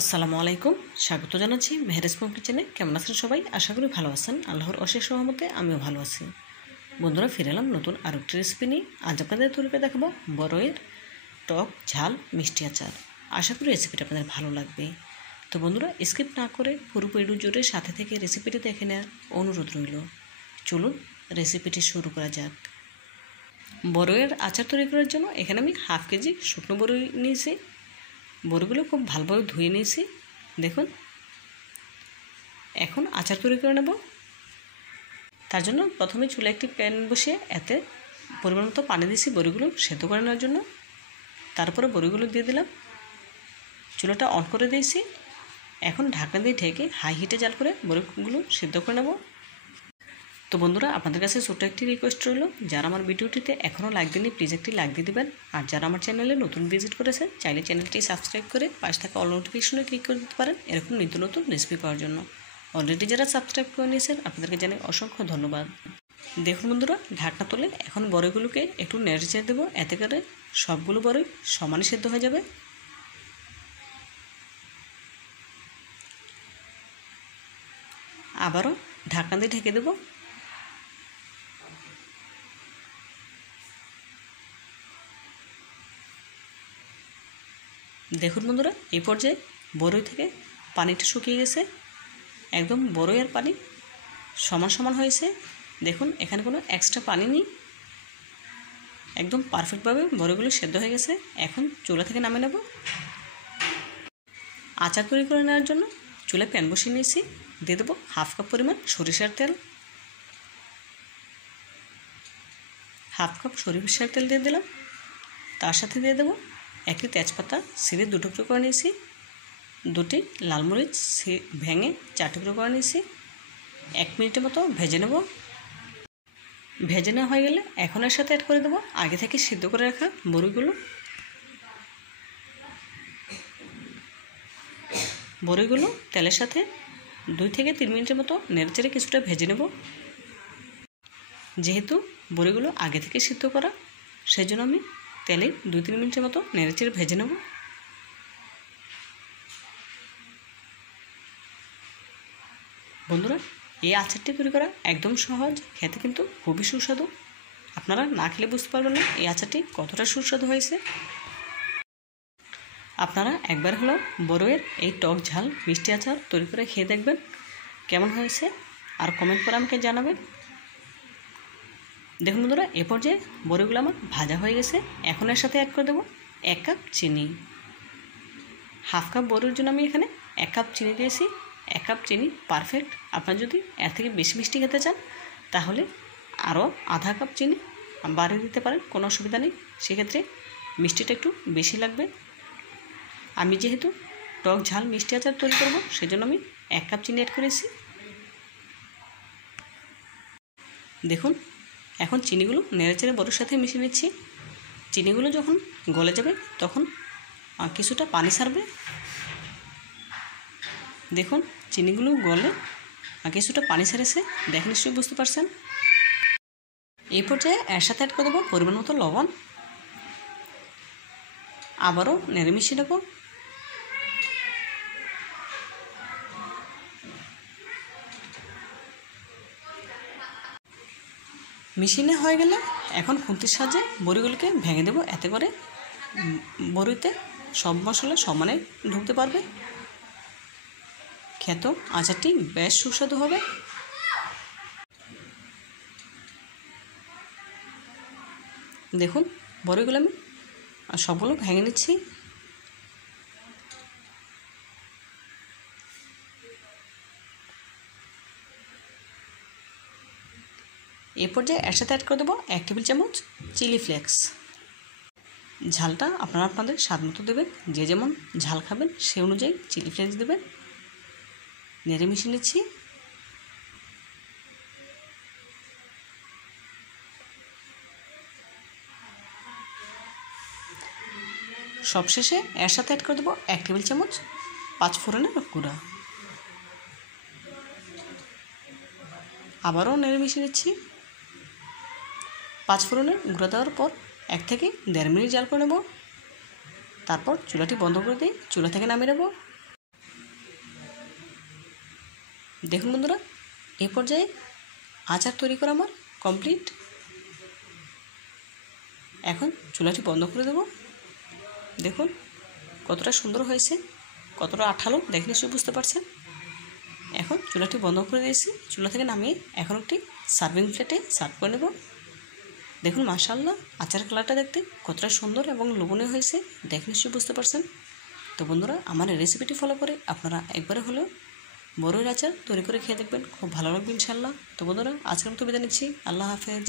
আসসালামু আলাইকুম, স্বাগত জানাচ্ছি মেহেরাজ মম কিচেনে। কেমন আছেন সবাই? আশা করি ভালো আছেন। আল্লাহর অশেষ রহমতে আমিও ভালো আছি। বন্ধুরা, ফিরে এলাম নতুন আরও একটি রেসিপি নিয়ে। আজ আপনাদের তৈরি করে দেখাবো বড়ইয়ের টক ঝাল মিষ্টি আচার। আশা করি রেসিপিটা আপনাদের ভালো লাগবে। তো বন্ধুরা, স্কিপ না করে পুরোপুরি জুড়ে সাথে থেকে রেসিপিটি দেখে নেওয়ার অনুরোধ রইল। চলুন রেসিপিটি শুরু করা যাক। বড়ইয়ের আচার তৈরি করার জন্য এখানে আমি হাফ কেজি শুকনো বড়ই নিয়েছি। বড়িগুলো খুব ভালোভাবে ধুয়ে নিয়েছি। দেখুন, এখন আচার তৈরি করে নেব। তার জন্য প্রথমে চুলায় একটি প্যান বসিয়ে এতে পরিমাণ মতো পানি দিয়েছি বড়িগুলো সেদ্ধ করে নেওয়ার জন্য। তারপরে বড়িগুলো দিয়ে দিলাম, চুলাটা অন করে দিয়েছি। এখন ঢাকনা দিয়ে ঢেকে হাই হিটে জাল করে বড়িগুলো সেদ্ধ করে নেব। তো বন্ধুরা, আপনাদের কাছে ছোট্ট একটি রিকোয়েস্ট রইল, যারা আমার ভিডিওটিতে এখনও লাইক দেননি প্লিজ একটি লাইক দিয়ে দেবেন। আর যারা আমার চ্যানেলে নতুন ভিজিট করেছে চাইলে চ্যানেলটি সাবস্ক্রাইব করে পাশে থাকা অল নোটিফিকেশনে ক্লিক করে দিতে পারেন এরকম নিত্য নতুন রেসিপি পাওয়ার জন্য। অলরেডি যারা সাবস্ক্রাইব করে নিয়েছেন আপনাদেরকে জানাই অসংখ্য ধন্যবাদ। দেখুন বন্ধুরা, ঢাকনা তুলে এখন বড়িগুলোকে একটু নেড়ে চেড়ে দেবো, এতে করে সবগুলো বড়ি সমানে সেদ্ধ হয়ে যাবে। আবারও ঢাকনা দিয়ে ঢেকে দেবো। দেখুন বন্ধুরা, এই পর্যায়ে বড়ই থেকে পানিটা শুকিয়ে গেছে, একদম বড়ই আর পানি সমান সমান হয়েছে। দেখুন, এখানে কোনো এক্সট্রা পানি নেই, একদম পারফেক্টভাবে বড়িগুলো সেদ্ধ হয়ে গেছে। এখন চুলা থেকে নামিয়ে নেব। আচার তৈরি করে নেওয়ার জন্য চুলায় প্যান বসিয়ে নিয়েছি। দিয়ে দেবো হাফ কাপ পরিমাণ সরিষার তেল। হাফ কাপ সরিষার তেল দিয়ে দিলাম। তার সাথে দিয়ে দেবো একটি তেজপাতা ছিঁড়ে 2 টুকরো করে নিয়েছি, 2টি লাল মরিচ ভেঙে 4 টুকরো করে নিয়েছি। 1 মিনিটের মতো ভেজে নেব। ভেজে নেওয়া হয়ে গেলে এখন এর সাথে অ্যাড করে দেবো আগে থেকে সিদ্ধ করে রাখা বড়িগুলো তেলের সাথে 2 থেকে 3 মিনিটের মতো নেড়েচেড়ে কিছুটা ভেজে নেব। যেহেতু বড়িগুলো আগে থেকে সিদ্ধ করা, সেই জন্য আমি তেলে 2-3 মিনিটের মতো নেড়েচেড়ে ভেজে নেব। বন্ধুরা, এই আচারটি তৈরি করা একদম সহজ, খেতে কিন্তু খুবই সুস্বাদু। আপনারা না খেলে বুঝতে পারবেন না এই আচারটি কতটা সুস্বাদু হয়েছে। আপনারা একবার হলো বড়ইয়ের এই টক ঝাল মিষ্টি আচার তৈরি করে খেয়ে দেখবেন কেমন হয়েছে, আর কমেন্ট করে আমাকে জানাবেন। দেখুন বন্ধুরা, এ পর্যায়ে বড়িগুলো আমার ভাজা হয়ে গেছে। এখন এর সাথে অ্যাড করে দেবো 1 কাপ চিনি। হাফ কাপ বড়ির জন্য আমি এখানে 1 কাপ চিনি দিয়েছি। 1 কাপ চিনি পারফেক্ট। আপনারা যদি এর থেকে বেশি মিষ্টি খেতে চান তাহলে আরও আধা কাপ চিনি বাড়িয়ে দিতে পারেন, কোনো অসুবিধা নেই। সেক্ষেত্রে মিষ্টিটা একটু বেশি লাগবে। আমি যেহেতু টক ঝাল মিষ্টি আচার তৈরি করব, সেজন্য আমি 1 কাপ চিনি অ্যাড করেছি। দেখুন, এখন চিনিগুলো নেড়েচেড়ে বড়ির সাথে মিশিয়ে নিচ্ছি। চিনিগুলো যখন গলে যাবে তখন কিছুটা পানি ছাড়বে। দেখুন, চিনিগুলো গলে কিছুটা পানি ছেড়েছে, দেখে নিশ্চয়ই বুঝতে পারছেন। এই পর্যায়ে এর সাথে অ্যাড করে দেবো পরিমাণ মতো লবণ। আবারও নেড়ে মিশিয়ে দেবো। মিশিয়ে হয়ে গেলে এখন খুন্তির সাহায্যে বড়িগুলোকে ভেঙে দেবো, এতে করে বড়িতে সব মশলা সমানে ঢুকতে পারবে। খেতেও আচারটি বেশ সুস্বাদু হবে। দেখুন, বড়িগুলো আমি সবগুলো ভেঙে নিচ্ছি। এই পর্যায়ে এর সাথে অ্যাড করে দেবো 1 টেবিল চামচ চিলি ফ্লেক্স। ঝালটা আপনারা আপনাদের স্বাদ মতো দেবেন, যে যেমন ঝাল খাবেন সে অনুযায়ী চিলি ফ্লেক্স দেবেন। নেড়ে মিশিয়ে নিচ্ছি। সবশেষে এর সাথে অ্যাড করে দেবো 1 টেবিল চামচ 5 ফোড়নের গুঁড়া। আবারও নেড়ে মিশিয়ে নিচ্ছি। 5 ফোড়নের গুঁড়া দেওয়ার পর 1 থেকে 1.5 মিনিট জাল করে নেব। তারপর চুলাটি বন্ধ করে দিয়ে চুলা থেকে নামিয়ে নেব। দেখুন বন্ধুরা, এই পর্যায়ে আচার তৈরি করা আমার কমপ্লিট। এখন চুলাটি বন্ধ করে দেব। দেখুন কতটা সুন্দর হয়েছে, কতটা আঠালো দেখে নিশ্চয়ই বুঝতে পারছেন। এখন চুলাটি বন্ধ করে দিয়েছি, চুলা থেকে নামিয়ে এখন একটি সার্ভিং প্লেটে সার্ভ করে নেব। দেখুন মাশাআল্লাহ, আচার কালারটা দেখতে কতটা সুন্দর এবং লোভনীয় হয়েছে দেখে নিশ্চয়ই বুঝতে পারছেন। তো বন্ধুরা, আমার এই রেসিপিটি ফলো করে আপনারা একবারে হলেও বড়ইয়ের আচার তৈরি করে খেয়ে দেখবেন, খুব ভালো লাগবে ইনশাআল্লাহ। তো বন্ধুরা, আজকের মতো বিদায় নিচ্ছি। আল্লাহ হাফেজ।